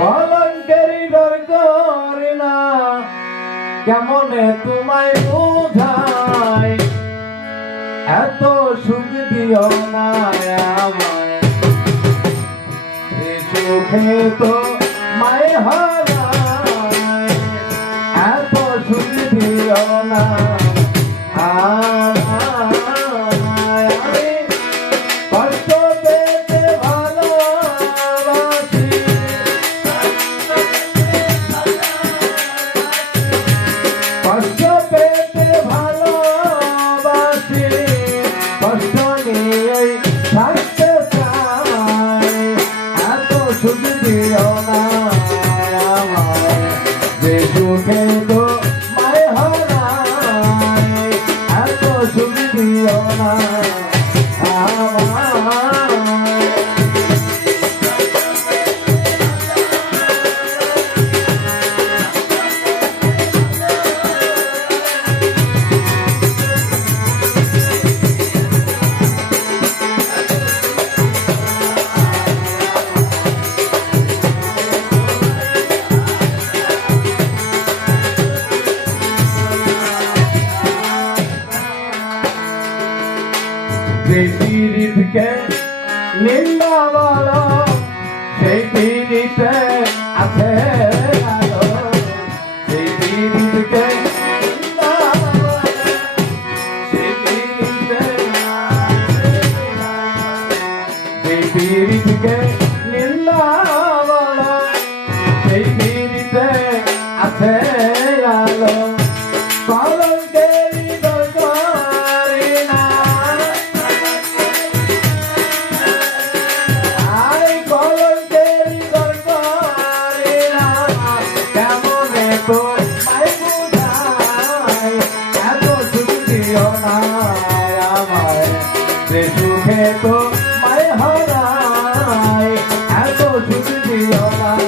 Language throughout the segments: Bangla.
কলঙ্কেরি ডর করি না, কেমনে তোমায় বোঝায়? এত সুখ দিও না সুখে তো মায় হারাই সুখে তো মায় হারাই এত সুন্দর না সেই পীড়িতকে নিন্দা বলো সেই পীড়িতে আছে আলো। সেই পীড়িতকে সেই পীড়িতকে নিন্দা সেই পীড়িতে আছে আলো। তো মায় হারাই এত ছুটি দিও না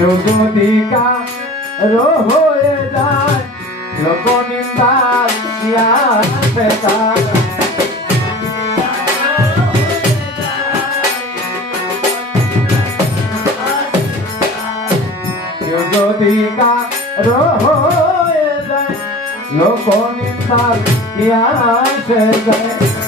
কেউ যদি হয়ে যায় লোক নিন্দার কেউ যদি হয়ে যায় লোক নিন্দার ইয়াতে যায়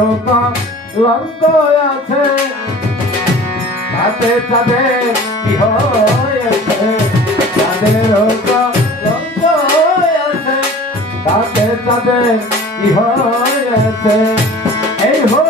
তাদেরও লঙ্ক আছে। তাতে তাদের কি হয়েছে? তাদেরও লঙ্ক আছে। তাতে তাদের কি হয়েছে? এই হবিলে